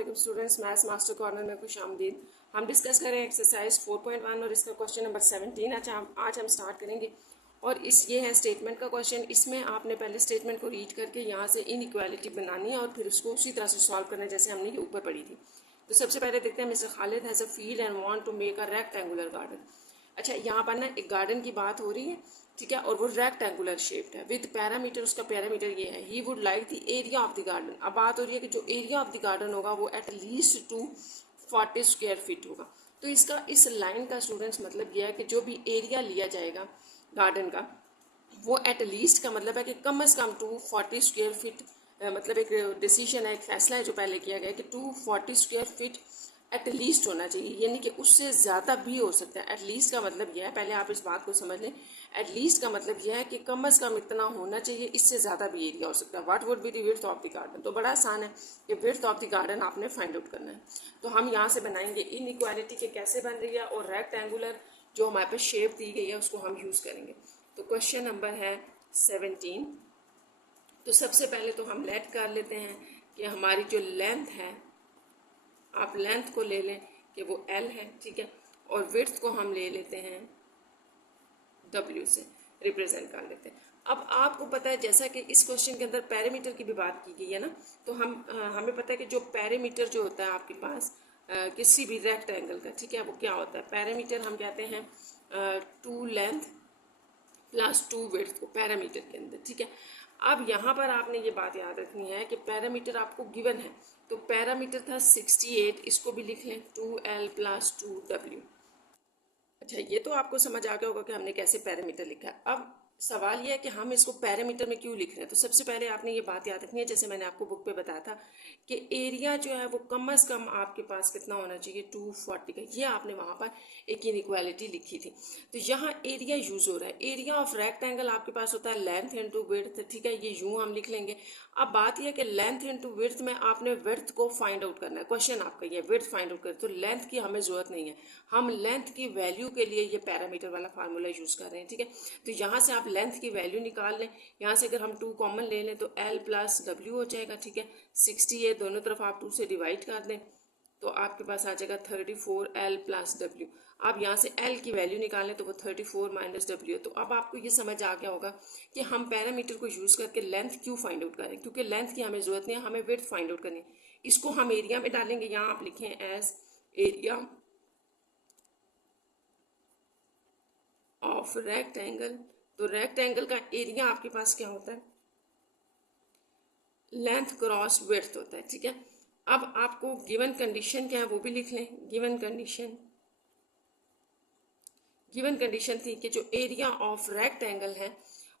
वालेकुम students, maths master corner में खुश आमदीद। हम डिस्कस करें एक्सरसाइज 4.1 और इसका क्वेश्चन नंबर 17। आज हम स्टार्ट करेंगे और ये है स्टेटमेंट का क्वेश्चन। इसमें आपने पहले स्टेटमेंट को रीड करके यहाँ से इनइक्वालिटी बनानी है और फिर उसको उसी तरह से सॉल्व करना है जैसे हमने ये ऊपर पढ़ी थी। तो सबसे पहले देखते हैं, mister Khalid has a field and want to make a rectangular garden. अच्छा, यहाँ पर ना एक गार्डन की बात हो रही है, ठीक है, और वो रेक्टेंगुलर शेप्ड है विद पैरामीटर। उसका पैरामीटर ये है, he would like the area of the garden. अब बात हो रही है कि जो एरिया ऑफ द गार्डन होगा वो एट लीस्ट 240 स्क्वायर फीट होगा। तो इसका इस लाइन का स्टूडेंट्स मतलब यह है कि जो भी एरिया लिया जाएगा गार्डन का वो एट लीस्ट का मतलब है कि कम से कम 240 स्क्वायर फीट, मतलब एक डिसीजन है, एक फैसला है जो पहले किया गया कि 240 स्क्वायर फीट एट लीस्ट होना चाहिए, यानी कि उससे ज़्यादा भी हो सकता है। एट लीस्ट का मतलब यह है, पहले आप इस बात को समझ लें, एट लीस्ट का मतलब यह है कि कम से कम इतना होना चाहिए, इससे ज़्यादा भी एरिया हो सकता है। What would be the width of the garden. तो बड़ा आसान है कि विड्थ ऑफ द गार्डन आपने फाइंड आउट करना है। तो हम यहाँ से बनाएंगे इनइक्वालिटी के कैसे बन रही है और रेक्टेंगुलर जो हमारे पास शेप दी गई है उसको हम यूज़ करेंगे। तो क्वेश्चन नंबर है 17। तो सबसे पहले तो हम लेट कर लेते हैं कि हमारी जो लेंथ है, आप लेंथ को ले लें कि वो L है, ठीक है, और विड्थ को हम ले लेते हैं W से रिप्रेजेंट कर लेते हैं। अब आपको पता है जैसा कि इस क्वेश्चन के अंदर पैरामीटर की भी बात की गई है ना, तो हमें पता है कि जो पैरामीटर जो होता है आपके पास किसी भी रेक्टेंगल का, ठीक है, वो क्या होता है। पैरामीटर हम कहते हैं 2 लेंथ प्लस 2 विड्थ को पैरामीटर के अंदर, ठीक है। अब यहाँ पर आपने ये बात याद रखनी है कि पैरामीटर आपको गिवन है, तो पैरामीटर था 68, इसको भी लिख लें 2L प्लस 2W। अच्छा, ये तो आपको समझ आ गया होगा कि हमने कैसे पैरामीटर लिखा है। अब सवाल ये है कि हम इसको पैरामीटर में क्यों लिख रहे हैं। तो सबसे पहले आपने ये बात याद रखनी है, जैसे मैंने आपको बुक पे बताया था कि एरिया जो है वो कम से कम आपके पास कितना होना चाहिए, 240 का। ये आपने वहाँ पर एक इनइक्वालिटी लिखी थी। तो यहाँ एरिया यूज हो रहा है। एरिया ऑफ रेक्टेंगल आपके पास होता है लेंथ इंटू विड्थ, ठीक है, ये यूँ हम लिख लेंगे। अब बात यह है कि लेंथ इंटू विड्थ में आपने विड्थ को फाइंड आउट करना है। क्वेश्चन आपका ये विड्थ फाइंड आउट कर, तो लेंथ की हमें जरूरत नहीं है, हम लेंथ की वैल्यू के लिए ये पैरामीटर वाला फार्मूला यूज कर रहे हैं, ठीक है। तो यहाँ से आप लेंथ की वैल्यू निकाल लें। यहाँ से अगर हम 2 कॉमन ले लें तो L प्लस W हो जाएगा, ठीक है। 60 है, दोनों तरफ आप 2 से डिवाइड कर दें तो आपके पास आ जाएगा 34L प्लस W। आप यहाँ से L की वैल्यू निकालें तो वो 34 माइनस W है। तो अब आपको ये समझ आ गया होगा कि हम पैरामीटर को यूज़ करके लेंथ क्यों फाइंड आउट करें, क्योंकि लेंथ की हमें ज़रूरत नहीं है, हमें विड्थ फाइंड आउट करनी है। इसको हम एरिया में डालेंगे, यहाँ आप लिखें एज एरिया ऑफ रेक्टेंगल। तो रेक्टेंगल का एरिया आपके पास क्या होता है, लेंथ क्रॉस विड्थ होता है, ठीक है। अब आपको गिवन कंडीशन क्या है वो भी लिख लें। गिवन कंडीशन थी कि जो एरिया ऑफ रेक्टेंगल है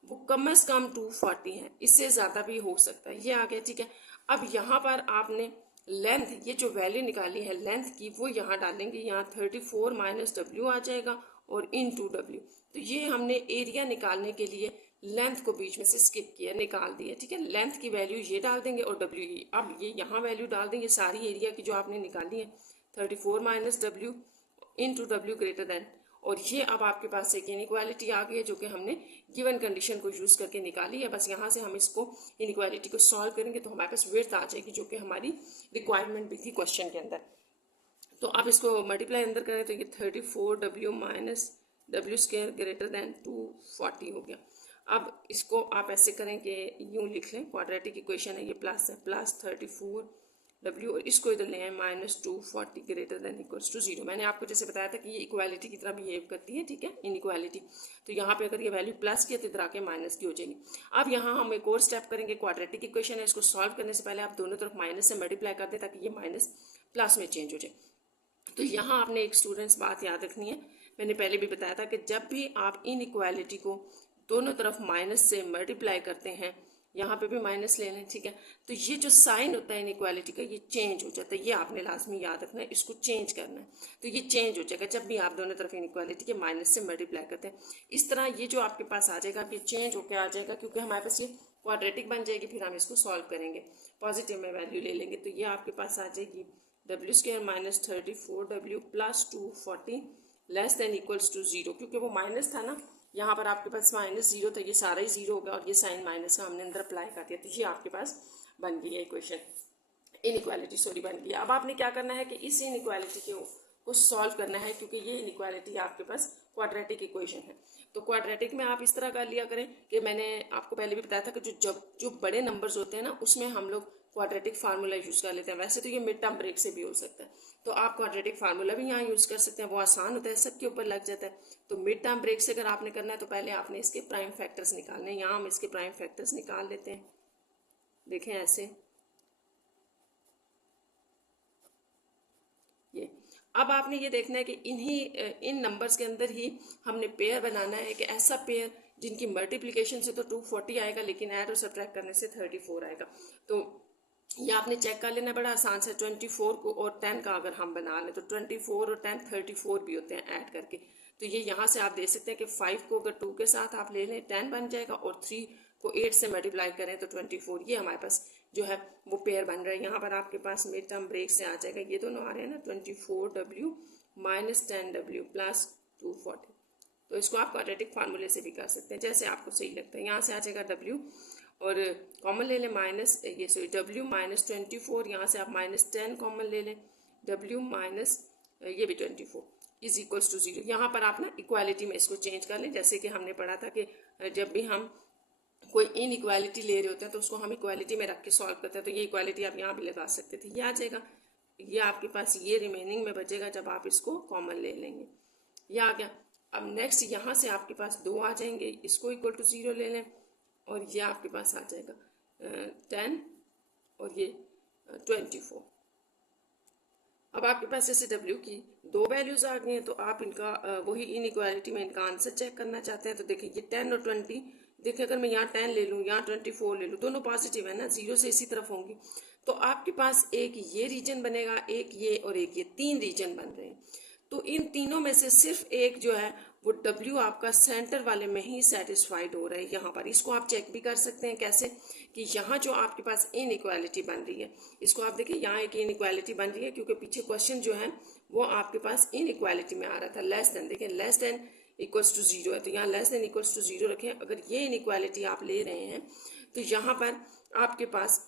वो कम से कम 240 है, इससे ज़्यादा भी हो सकता है, ये आ गया, ठीक है। अब यहाँ पर आपने लेंथ, ये जो वैल्यू निकाली है लेंथ की, वो यहाँ डालेंगे, यहाँ 34 माइनस W आ जाएगा और इन 2W। तो ये हमने एरिया निकालने के लिए लेंथ को बीच में से स्किप किया, निकाल दिया, ठीक है। लेंथ की वैल्यू ये डाल देंगे और W ये, अब ये यहाँ वैल्यू डाल देंगे सारी एरिया की जो आपने निकाली है, 34 माइनस W इन 2W ग्रेटर देन, और ये अब आपके पास एक इनइक्वालिटी आ गई है जो कि हमने गिवन कंडीशन को यूज़ करके निकाली है। बस यहाँ से हम इसको इनइक्वालिटी को सॉल्व करेंगे तो हमारे पास विड्थ आ जाएगी जो कि हमारी रिक्वायरमेंट भी थी क्वेश्चन के अंदर। तो अब इसको मल्टीप्लाई अंदर करें तो ये 34W minus W square greater than 240 हो गया। अब इसको आप ऐसे करें कि यूँ लिख लें, क्वाड्रेटिक इक्वेशन है, ये प्लस है, प्लस 34W, और इसको इधर ले आए minus 240 greater than equals to 0। मैंने आपको जैसे बताया था कि ये इक्वालिटी की तरह बिहेव करती है, ठीक है, इनइक्वालिटी। तो यहाँ पे अगर ये वैल्यू प्लस की है तो इधर आके माइनस की हो जाएगी। अब यहाँ हम एक और स्टेप करेंगे, क्वाड्रेटिक इक्वेशन है, इसको सॉल्व करने से पहले आप दोनों तरफ माइनस से मल्टीप्लाई कर दें ताकि ये माइनस प्लस में चेंज हो जाए। तो यहाँ आपने एक स्टूडेंट्स बात याद रखनी है, मैंने पहले भी बताया था कि जब भी आप इनइक्वालिटी को दोनों तरफ माइनस से मल्टीप्लाई करते हैं, यहाँ पे भी माइनस ले लें, ठीक है, तो ये जो साइन होता है इनइक्वालिटी का ये चेंज हो जाता है, ये आपने लाजमी याद रखना है, इसको चेंज करना है। तो ये चेंज हो जाएगा जब भी आप दोनों तरफ इनइक्वालिटी के माइनस से मल्टीप्लाई करते हैं। इस तरह ये जो आपके पास आ जाएगा ये चेंज होकर आ जाएगा, क्योंकि हमारे पास ये क्वाड्रेटिक बन जाएगी। फिर हम इसको सॉल्व करेंगे, पॉजिटिव में वैल्यू ले लेंगे, तो ये आपके पास आ जाएगी W square minus 34W plus 240 less than equals to 0। क्योंकि वो माइनस था ना, यहाँ पर आपके पास माइनस 0 था, ये सारा ही 0 होगा और ये साइन माइनस का हमने अंदर अप्लाई कर दिया, तो ये आपके पास बन गई है इक्वेशन। इनइक्वालिटी सॉरी बन गई। अब आपने क्या करना है कि इस इनइक्वालिटी को सॉल्व करना है, क्योंकि ये इनइक्वालिटी आपके पास क्वाड्रेटिक इक्वेशन है। तो क्वाड्रेटिक में आप इस तरह कर लिया करें कि मैंने आपको पहले भी बताया था कि जो बड़े नंबर्स होते हैं ना, उसमें हम लोग क्वाड्रेटिक फार्मूला यूज़ कर लेते हैं। वैसे तो ये मिड टर्म ब्रेक से भी हो सकता है, तो आप क्वाड्रेटिक फार्मूला भी यहाँ यूज़ कर सकते हैं, वो आसान होता है, सबके ऊपर लग जाता है। तो मिड टर्म ब्रेक से अगर आपने करना है तो पहले आपने इसके प्राइम फैक्टर्स निकालने हैं। यहाँ हम इसके प्राइम फैक्टर्स निकाल लेते हैं। देखें ऐसे, ये अब आपने ये देखना है कि इन नंबर्स के अंदर ही हमने पेयर बनाना है कि ऐसा पेयर जिनकी मल्टीप्लिकेशन से तो 240 आएगा, लेकिन ऐड और सब्ट्रैक्ट करने से 34 आएगा। तो ये आपने चेक कर लेना, बड़ा आसान से। 24 को और 10 का अगर हम बना लें तो 24 और 10 34 भी होते हैं ऐड करके। तो ये यहाँ से आप देख सकते हैं कि 5 को अगर 2 के साथ आप ले लें 10 बन जाएगा, और 3 को 8 से मल्टीप्लाई करें तो 24। ये हमारे पास जो है वो पेयर बन रहा है। यहाँ पर आपके पास मिड टर्म ब्रेक से आ जाएगा, ये दोनों आ रहे हैं ना, 24W माइनस 10W प्लस 240। तो इसको आप क्वाड्रेटिक फार्मूले से भी कर सकते हैं, जैसे आपको सही लगता है। यहाँ से आ जाएगा W और कॉमन ले लें माइनस ये सॉरी W माइनस 24, यहाँ से आप माइनस 10 कॉमन ले लें, W माइनस ये भी 24 इज इक्वल्स टू 0। यहाँ पर आप ना इक्वालिटी में इसको चेंज कर लें, जैसे कि हमने पढ़ा था कि जब भी हम कोई इनइक्वालिटी ले रहे होते हैं तो उसको हम इक्वालिटी में रख के सॉल्व करते हैं। तो ये इक्वालिटी आप यहाँ भी लगा सकते थे, ये आ जाएगा। ये आपके पास ये रिमेनिंग में बचेगा जब आप इसको कॉमन ले लेंगे, ये आ गया। अब नेक्स्ट यहाँ से आपके पास 2 आ जाएंगे, इसको इक्वल टू 0 ले लें, और ये आपके पास आ जाएगा 10 और ये 24। अब आपके पास जैसे W की 2 वैल्यूज आ गई हैं, तो आप इनका वही इनइक्वालिटी में इनका आंसर चेक करना चाहते हैं। तो देखिए ये 10 और 20, देखिए अगर मैं यहाँ 10 ले लूँ, यहाँ 24 ले लूँ, दोनों पॉजिटिव है ना, 0 से इसी तरफ होंगी। तो आपके पास एक ये रीजन बनेगा, एक ये और एक ये, 3 रीजन बन रहे हैं। तो इन तीनों में से सिर्फ एक जो है वो W आपका सेंटर वाले में ही सेटिस्फाइड हो रहा है। यहाँ पर इसको आप चेक भी कर सकते हैं, कैसे कि यहाँ जो आपके पास इनइक्वालिटी बन रही है, इसको आप देखिए यहाँ एक इनइक्वालिटी बन रही है, क्योंकि पीछे क्वेश्चन जो है वो आपके पास इनइक्वालिटी में आ रहा था। लेस देन, देखिए लेस देन इक्वल्स टू 0 है, तो यहाँ लेस देन इक्वल्स टू 0 रखें। अगर ये इनइक्वालिटी आप ले रहे हैं तो यहाँ पर आपके पास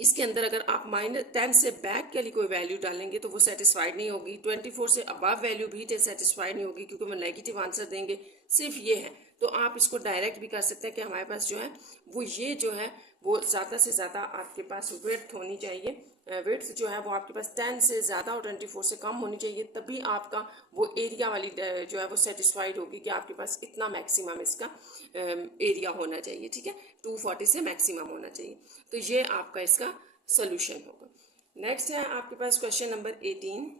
इसके अंदर अगर आप -10 से बैक के लिए कोई वैल्यू डालेंगे तो वो सेटिस्फाइड नहीं होगी। 24 से अबव वैल्यू भी सेटिस्फाइड नहीं होगी, क्योंकि वो नेगेटिव आंसर देंगे। सिर्फ ये है, तो आप इसको डायरेक्ट भी कर सकते हैं कि हमारे पास जो है वो ये जो है वो ज़्यादा से ज़्यादा आपके पास विड्थ होनी चाहिए। विड्थ जो है वो आपके पास 10 से ज़्यादा और 24 से कम होनी चाहिए, तभी आपका वो एरिया वाली जो है वो सेटिस्फाइड होगी कि आपके पास इतना मैक्सिमम इसका एरिया होना चाहिए। ठीक है, 240 से मैक्सिमम होना चाहिए। तो ये आपका इसका सोल्यूशन होगा। नेक्स्ट है आपके पास क्वेश्चन नंबर 18।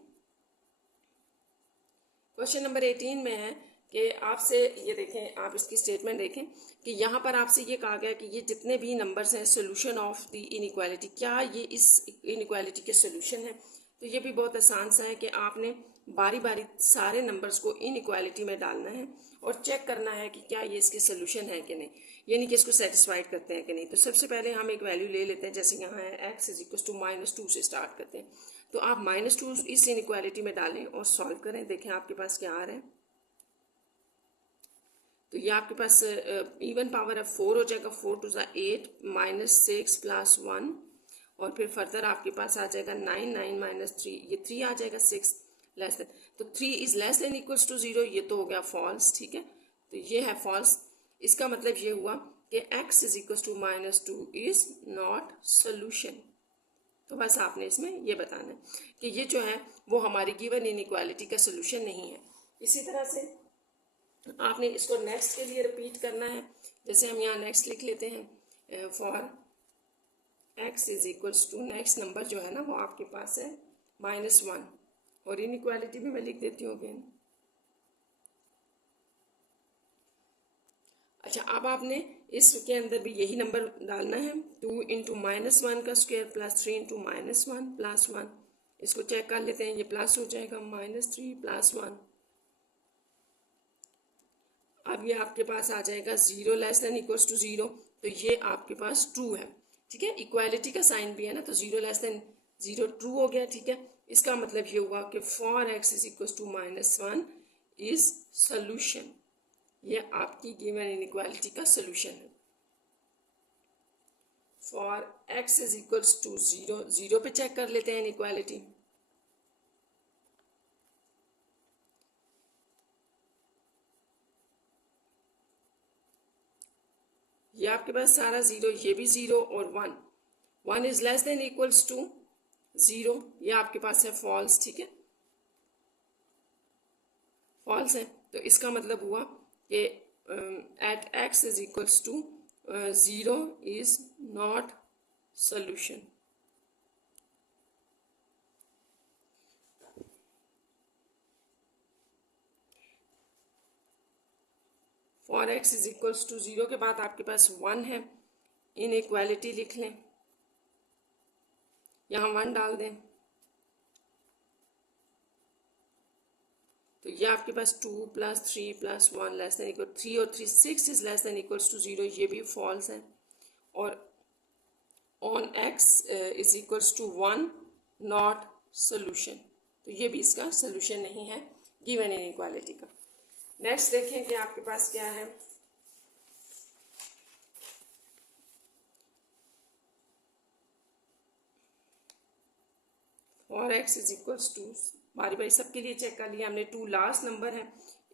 क्वेश्चन नंबर 18 में है कि आपसे ये देखें, आप इसकी स्टेटमेंट देखें कि यहाँ पर आपसे ये कहा गया कि ये जितने भी नंबर्स हैं सोल्यूशन ऑफ द इनइक्वालिटी, क्या ये इस इनइक्वालिटी के सोल्यूशन है। तो ये भी बहुत आसान सा है कि आपने बारी बारी सारे नंबर्स को इनइक्वालिटी में डालना है और चेक करना है कि क्या ये इसके सोल्यूशन है कि नहीं, यानी कि इसको सेटिस्फाइड करते हैं कि नहीं। तो सबसे पहले हम एक वैल्यू ले लेते हैं, जैसे यहाँ है x इज इक्वल टू -2 से स्टार्ट करते हैं। तो आप -2 इस इनइक्वालिटी में डालें और सॉल्व करें। देखें आपके पास क्या आ रहा है, तो ये आपके पास इवन पावर है 4 हो जाएगा, 4 टू 8 -6 प्लस 1, और फिर फर्दर आपके पास आ जाएगा 9 9 -3, ये 3 आ जाएगा, 6 लेस देन, तो 3 is less than equals to 0, ये तो हो गया फॉल्स। ठीक है, तो ये है फॉल्स। इसका मतलब ये हुआ कि x is equals to -2 is not solution. तो बस आपने इसमें ये बताना है कि ये जो है वो हमारी गिवन इनइक्वालिटी का सोल्यूशन नहीं है। इसी तरह से आपने इसको नेक्स्ट के लिए रिपीट करना है। जैसे हम यहाँ नेक्स्ट लिख लेते हैं, for x is equals to, next number जो है ना वो आपके पास है -1, और इनइक्वालिटी भी मैं लिख देती हूँ अगेन। अच्छा, अब आपने इसके अंदर भी यही नंबर डालना है, 2 इंटू -1 का स्क्वायर प्लस 3 इंटू -1 प्लस 1। इसको चेक कर लेते हैं, ये प्लस हो जाएगा -3 प्लस 1। अब ये आपके पास आ जाएगा 0 लेस देन इक्वल्स टू 0, तो ये आपके पास ट्रू है। ठीक है, इक्वालिटी का साइन भी है ना, तो 0 लेस देन 0 ट्रू हो गया। ठीक है, इसका मतलब ये हुआ कि for x is equals to -1 is solution. ये आपकी गिवन इनइक्वालिटी का सोल्यूशन है। For x is equals to 0, 0 पे चेक कर लेते हैं इनइक्वालिटी। ये आपके पास सारा 0, ये भी 0 और 1, 1 is less than equals to 0, ये आपके पास है फॉल्स, ठीक है, फॉल्स है। तो इसका मतलब हुआ कि at x is equals to 0 is not solution. For x is equals to 0 के बाद आपके पास 1 है, इनइक्वालिटी लिख लें, यहाँ 1 डाल दें, तो ये आपके पास 2 + 3 + 1 लेस देन इक्वल 3 और 3 6 is less than equals to 0, ये भी फॉल्स है। और on x is equals to 1 not solution, तो ये भी इसका सोल्यूशन नहीं है गिवन इनइक्वालिटी का। नेक्स्ट देखें कि आपके पास क्या है। For x is equals to, बारी बारी सबके लिए चेक कर लिया हमने, 2 लास्ट नंबर है,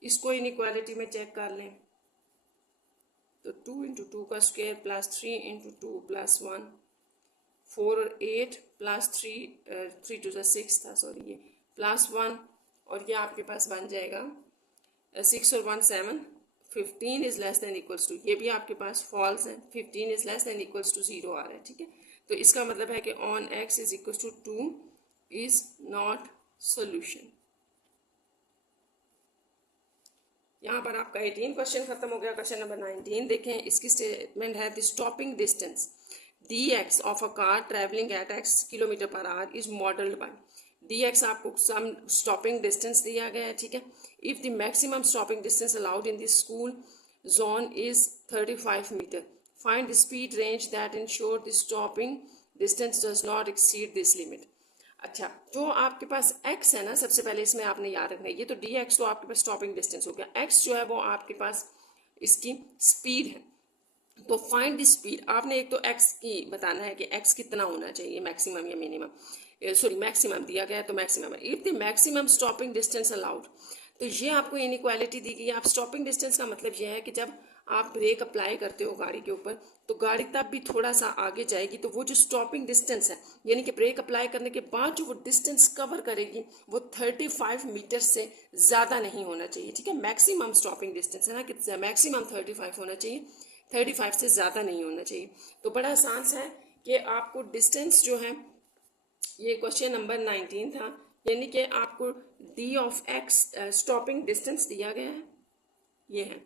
इसको इनइक्वालिटी में चेक कर लें, तो 2 × 2 का स्क्वायर प्लस 3 × 2 + 1, 4 और 8 + 3 2 6 था, सॉरी ये +1, और ये आपके पास बन जाएगा 6 और 1 7, 15 is less than equals to, ये भी आपके पास फॉल्स है, 15 is less than equals to 0 आ रहा है, ठीक है। तो इसका मतलब है कि on x is equals to 2 is not solution. यहाँ पर आपका 18 क्वेश्चन खत्म हो गया। क्वेश्चन नंबर 19 देखें, इसकी स्टेटमेंट है the stopping distance dx of a car travelling at x km/h is modelled by, dx आपको सम स्टॉपिंग डिस्टेंस दिया गया है, ठीक है। If the maximum stopping distance allowed in the school zone is 35 metre, find the speed range that ensure the stopping distance does not exceed this limit. अच्छा, जो आपके पास x है ना, सबसे पहले इसमें आपने याद रखना है, ये तो dx तो आपके पास स्टॉपिंग डिस्टेंस हो गया, x जो है वो आपके पास इसकी स्पीड है। तो फाइंड द स्पीड, आपने एक तो x की बताना है कि x कितना होना चाहिए, मैक्सिमम या मिनिमम, सॉरी मैक्सिमम दिया गया है तो मैक्सिमम है। If the maximum stopping distance allowed, तो ये आपको इनइक्वालिटी दी गई है। आप स्टॉपिंग डिस्टेंस का मतलब ये है कि जब आप ब्रेक अप्लाई करते हो गाड़ी के ऊपर, तो गाड़ी तब भी थोड़ा सा आगे जाएगी, तो वो जो स्टॉपिंग डिस्टेंस है, यानी कि ब्रेक अप्लाई करने के बाद जो वो डिस्टेंस कवर करेगी वो 35 मीटर से ज़्यादा नहीं होना चाहिए, ठीक है। मैक्सिमम स्टॉपिंग डिस्टेंस है ना, कि मैक्सिमम 35 होना चाहिए, 35 से ज़्यादा नहीं होना चाहिए। तो बड़ा आसान सा है कि आपको डिस्टेंस जो है, ये क्वेश्चन नंबर 19 था, यानी कि आपको d of x stopping distance दिया गया है, ये है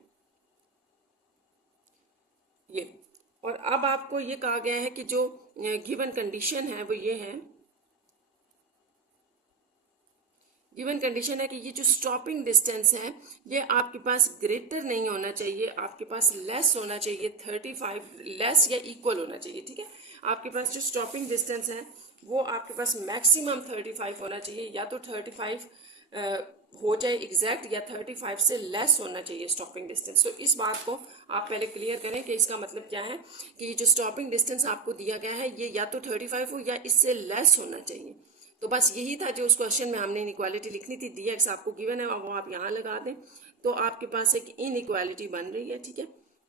ये, और अब आपको ये कहा गया है कि जो गिवन कंडीशन है वो ये है, गिवन कंडीशन है कि ये जो स्टॉपिंग डिस्टेंस है ये आपके पास ग्रेटर नहीं होना चाहिए, आपके पास लेस होना चाहिए, 35 लेस या इक्वल होना चाहिए, ठीक है। आपके पास जो स्टॉपिंग डिस्टेंस है वो आपके पास मैक्सिमम 35 होना चाहिए, या तो 35 हो जाए एग्जैक्ट, या 35 से लेस होना चाहिए स्टॉपिंग डिस्टेंस। तो इस बात को आप पहले क्लियर करें कि इसका मतलब क्या है, कि ये जो स्टॉपिंग डिस्टेंस आपको दिया गया है ये या तो 35 हो या इससे लेस होना चाहिए। तो बस यही था जो उस क्वेश्चन में हमने इनइक्वालिटी लिखनी थी, dx आपको गिवन है वो आप यहाँ लगा दें, तो आपके पास एक इनइक्वालिटी बन रही है, ठीक है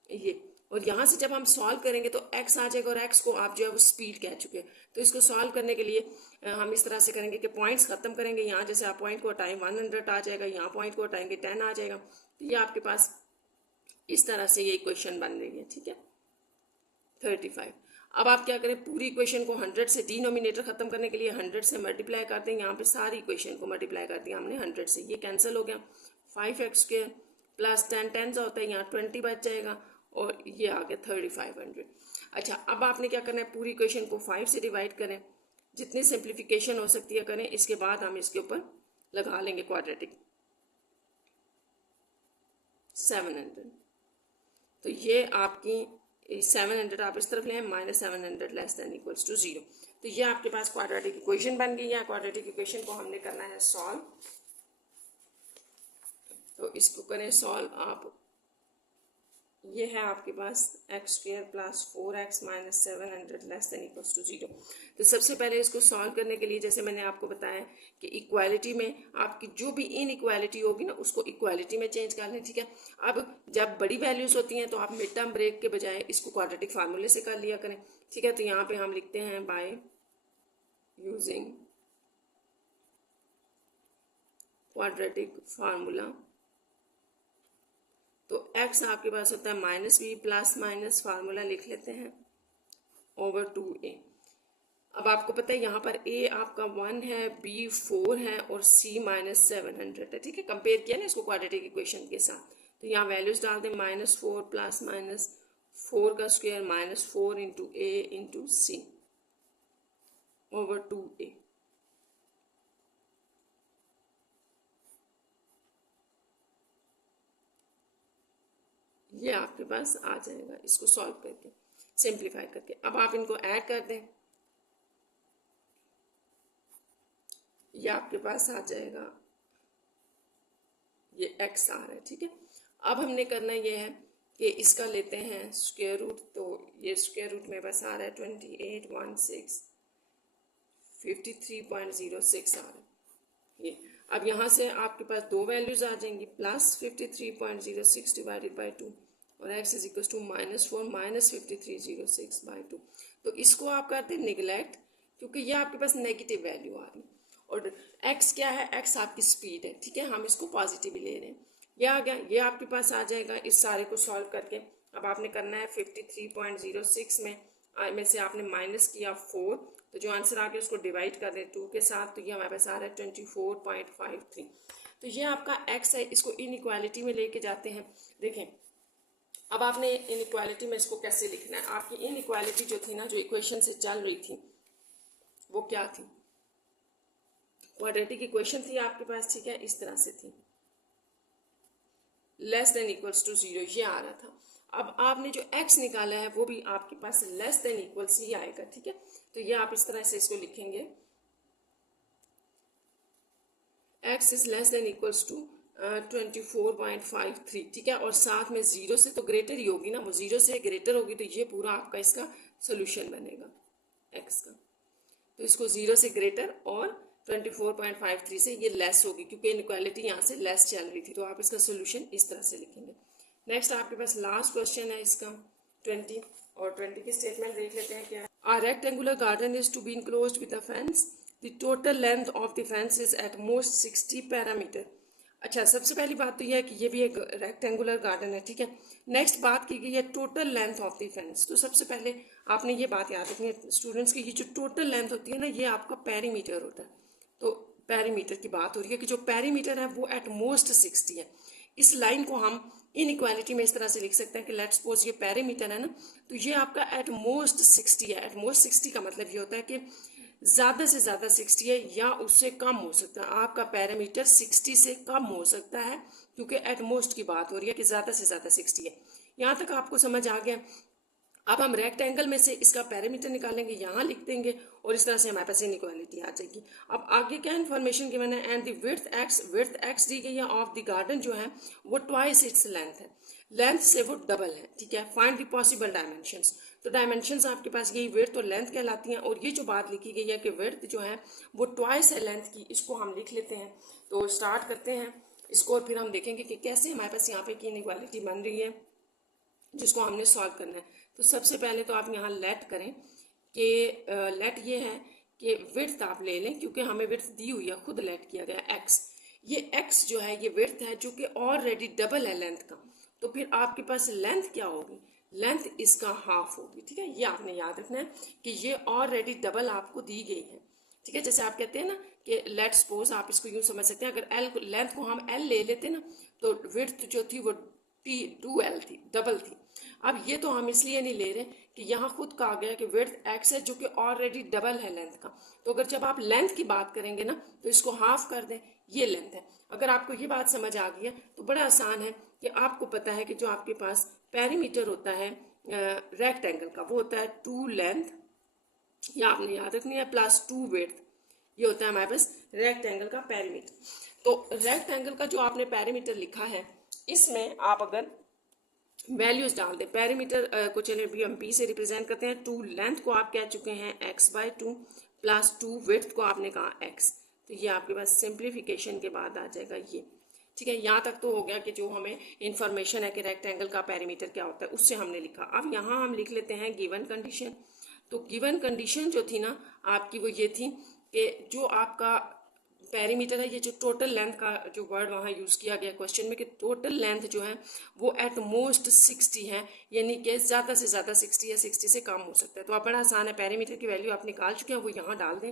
ये। और यहाँ से जब हम सॉल्व करेंगे तो x आ जाएगा, और x को आप जो है वो स्पीड कह चुके हैं। तो इसको सॉल्व करने के लिए हम इस तरह से करेंगे कि पॉइंट्स खत्म करेंगे, यहाँ जैसे आप पॉइंट को हटाएं 100 आ जाएगा, यहाँ पॉइंट को हटाएंगे 10 आ जाएगा, तो ये आपके पास इस तरह से ये इक्वेशन बन रही है, ठीक है 35। अब आप क्या करें, पूरी इक्वेशन को 100 से, डिनोमिनेटर खत्म करने के लिए 100 से मल्टीप्लाई कर दें, यहाँ पे सारी इक्वेशन को मल्टीप्लाई कर दिया हमने 100 से, ये कैंसिल हो गया, 5x² प्लस 10 होता है, यहाँ 20 बच जाएगा, और ये आ गया 3500। अच्छा, अब आपने क्या करना है, पूरी इक्वेशन को 5 से डिवाइड करें, जितनी सिंप्लीफिकेशन हो सकती है करें, इसके बाद हम इसके ऊपर लगा लेंगे क्वाड्रेटिक 700। तो ये आपकी 700 आप इस तरफ लें, -700 लेस देन इक्वल्स टू 0। तो ये आपके पास क्वाड्रेटिक इक्वेशन बन गई है। क्वाड्रेटिक इक्वेशन को हमने करना है सॉल्व, तो इसको करें सॉल्व आप। ये है आपके पास x square plus 4x minus 700 less than equals to 0। तो सबसे पहले इसको सॉल्व करने के लिए जैसे मैंने आपको बताया कि इक्वालिटी में आपकी जो भी इन इक्वालिटी होगी ना उसको इक्वालिटी में चेंज कर लें, ठीक है। अब जब बड़ी वैल्यूज होती हैं तो आप मिड टर्म ब्रेक के बजाय इसको क्वाड्रेटिक फार्मूले से कर लिया करें, ठीक है। तो यहाँ पे हम लिखते हैं बाय यूजिंग क्वाड्रेटिक फार्मूला। तो x आपके पास होता है minus b plus minus formula लिख लेते हैं ओवर 2a। अब आपको पता है यहाँ पर a आपका 1 है, b 4 है और c माइनस 700 है, ठीक है। कंपेयर किया ना इसको क्वाड्रेटिक इक्वेशन के साथ। तो यहाँ वैल्यूज डाल दें माइनस 4 प्लस माइनस 4 का square minus 4 into a into c over 2a। ये आपके पास आ जाएगा इसको सॉल्व करके, सिंप्लीफाई करके। अब आप इनको ऐड कर दें, ये आपके पास आ जाएगा, ये x आ रहा है, ठीक है। अब हमने करना ये है कि इसका लेते हैं स्क्वायर रूट। तो ये स्क्वायर रूट में बस आ रहा है 281653.06 आ रहा है ये। अब यहाँ से आपके पास दो वैल्यूज आ जाएंगी, प्लस 53.06 डिवाइडेड बाई 2 और x is equal to minus 4 minus 5306 by 2। तो इसको आप करते हैं निगलेक्ट, क्योंकि ये आपके पास नेगेटिव वैल्यू आ रही है। और x क्या है, x आपकी स्पीड है, ठीक है। हम इसको पॉजिटिव ले रहे हैं। ये आ गया, ये आपके पास आ जाएगा इस सारे को सॉल्व करके। अब आपने करना है 53.06 में से आपने माइनस किया 4, तो जो आंसर आ गया उसको डिवाइड कर दें 2 के साथ। तो ये हमारे पास आ रहा है 24.53। तो ये आपका x है, इसको इनइक्वालिटी में लेके जाते हैं। देखें अब आपने इनइक्वालिटी में इसको कैसे लिखना है। आपकी इनइक्वालिटी जो थी ना, जो इक्वेशन से चल रही थी वो क्या थी, क्वाड्रेटिक इक्वेशन थी आपके पास, ठीक है। इस तरह से थी, लेस देन इक्वल्स टू 0 ये आ रहा था। अब आपने जो x निकाला है वो भी आपके पास लेस देन इक्वल्स ही आएगा, ठीक है। तो ये आप इस तरह से इसको लिखेंगे, x is less than equals to 24.53, ठीक है। और साथ में 0 से तो ग्रेटर ही होगी ना, वो 0 से ग्रेटर होगी तो ये पूरा आपका इसका सोल्यूशन बनेगा x का। तो इसको 0 से ग्रेटर और 24.53 से ये लेस होगी, क्योंकि इनइक्वालिटी यहाँ से लेस चल रही थी। तो आप इसका सोल्यूशन इस तरह से लिखेंगे। नेक्स्ट आपके पास लास्ट क्वेश्चन है इसका 20, और 20 की स्टेटमेंट देख लेते हैं क्या है। A rectangular garden is to be enclosed with a fence, the total length of the fence is at most 60 parameter. अच्छा, सबसे पहली बात तो यह है कि ये भी एक रेक्टेंगुलर गार्डन है, ठीक है। नेक्स्ट बात की गई है total length of the fence. तो सबसे पहले आपने ये बात याद रखनी है स्टूडेंट्स की, ये जो टोटल लेंथ होती है ना, ये आपका पेरीमीटर होता है। तो पेरीमीटर की बात हो रही है कि जो पेरीमीटर है वो एट मोस्ट 60 है। इस लाइन को हम इनइक्वालिटी में इस तरह से लिख सकते हैं कि लेट्स सपोज ये पेरीमीटर है ना, तो ये आपका एट मोस्ट 60 है। एट मोस्ट 60 का मतलब ये होता है कि ज़्यादा से ज़्यादा 60 है या उससे कम हो सकता है। आपका पैरामीटर 60 से कम हो सकता है, क्योंकि एट मोस्ट की बात हो रही है कि ज़्यादा से ज़्यादा 60 है। यहाँ तक आपको समझ आ गया। अब हम रेक्टेंगल में से इसका पैरामीटर निकालेंगे, यहाँ लिख देंगे और इस तरह से हमारे पास इनइक्वालिटी आ जाएगी। अब आगे क्या इन्फॉर्मेशन गिवन है, एंड द विड्थ एक्स दी गई है ऑफ द गार्डन जो है वो ट्वाइस इट्स लेंथ है, लेंथ से वो डबल है, ठीक है। Find the possible dimensions. तो डायमेंशंस आपके पास यही विड्थ और लेंथ कहलाती हैं। और ये जो बात लिखी गई है कि विड्थ जो है वो ट्वाइस है लेंथ की, इसको हम लिख लेते हैं। तो स्टार्ट करते हैं इसको और फिर हम देखेंगे कि कैसे हमारे पास यहाँ पे की इनइक्वालिटी बन रही है जिसको हमने सॉल्व करना है। तो सबसे पहले तो आप यहाँ लेट करें कि लेट ये है कि विड्थ आप ले लें, क्योंकि हमें विड्थ दी हुई है, खुद लेट किया गया x। ये x जो है ये विड्थ है जो कि ऑलरेडी डबल है लेंथ का। तो फिर आपके पास लेंथ क्या होगी, लेंथ इसका हाफ होगी, ठीक है। ये आपने याद रखना है कि ये ऑलरेडी डबल आपको दी गई है, ठीक है। जैसे आप कहते हैं ना कि लेट सपोज, आप इसको यूँ समझ सकते हैं, अगर l लेंथ को हम l ले लेते ना तो विड्थ जो थी वो 2l थी, डबल थी। अब ये तो हम इसलिए नहीं ले रहे कि यहाँ खुद कहा गया कि विड्थ x है जो कि ऑलरेडी डबल है लेंथ का। तो अगर जब आप लेंथ की बात करेंगे ना तो इसको हाफ कर दें, ये लेंथ है। अगर आपको ये बात समझ आ गई है तो बड़ा आसान है कि आपको पता है कि जो आपके पास पेरीमीटर होता है रेक्टेंगल का वो होता है 2 लेंथ, या आपने याद रखनी है, प्लस 2 विड्थ। ये होता है हमारे पास रेक्टेंगल का पेरीमीटर। तो रेक्टेंगल का जो आपने पेरीमीटर लिखा है इसमें आप अगर वैल्यूज डाल दें। पेरीमीटर को चलिए अभी हम पी से रिप्रेजेंट करते हैं। 2 लेंथ को आप कह चुके हैं x/2 प्लस 2 विड्थ को आपने कहा x। तो ये आपके पास सिंप्लीफिकेशन के बाद आ जाएगा ये। ठीक है, यहाँ तक तो हो गया कि जो हमें इंफॉर्मेशन है कि रेक्टेंगल का पेरीमीटर क्या होता है उससे हमने लिखा। अब यहाँ हम लिख लेते हैं गिवन कंडीशन। तो गिवन कंडीशन जो थी ना आपकी वो ये थी कि जो आपका पेरीमीटर है, ये जो टोटल लेंथ का जो वर्ड वहाँ यूज़ किया गया क्वेश्चन में कि टोटल लेंथ जो है वो एट मोस्ट 60 है, यानी कि ज़्यादा से ज़्यादा 60 या 60 से कम हो सकता है। तो आप बड़ा आसान है, पेरीमीटर की वैल्यू आप निकाल चुके हैं वो यहाँ डाल दें,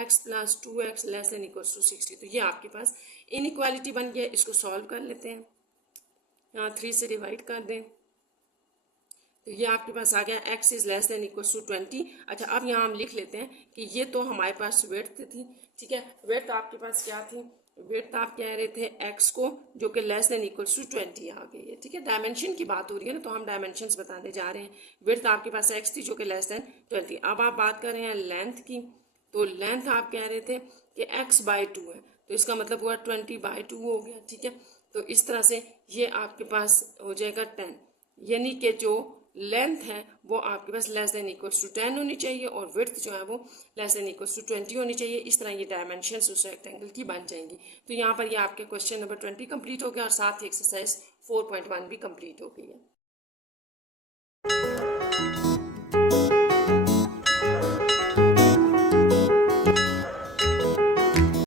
x plus 2x less than equals to 60। तो ये आपके पास इनइक्वालिटी बन गया। इसको सॉल्व कर लेते हैं, यहाँ 3 से डिवाइड कर दें तो ये आपके पास आ गया x is less than equals to 20। अच्छा, अब यहाँ हम लिख लेते हैं कि ये तो हमारे पास विड्थ थी। ठीक है, विड्थ आपके पास क्या थी, विड्थ आप कह रहे थे x को जो कि लेस देन इक्वल्स टू 20 आ गई है। ठीक है, डायमेंशन की बात हो रही है ना, तो हम डायमेंशंस बताने जा रहे हैं। विड्थ आपके पास x थी जो कि लेस देन 20। अब आप बात कर रहे हैं लेंथ की, तो लेंथ आप कह रहे थे कि x/2 है, तो इसका मतलब हुआ 20/2 हो गया। ठीक है, तो इस तरह से ये आपके पास हो जाएगा 10, यानी कि जो लेंथ है वो आपके पास लेस देन इक्वल्स टू 10 होनी चाहिए और विड्थ जो है वो लेस देन इक्वल्स टू 20 होनी चाहिए। इस तरह ये डायमेंशंस उस रेक्टेंगल की बन जाएंगी। तो यहाँ पर ये आपके क्वेश्चन नंबर 20 कंप्लीट हो गया और साथ ही एक्सरसाइज 4.1 भी कंप्लीट हो गई है।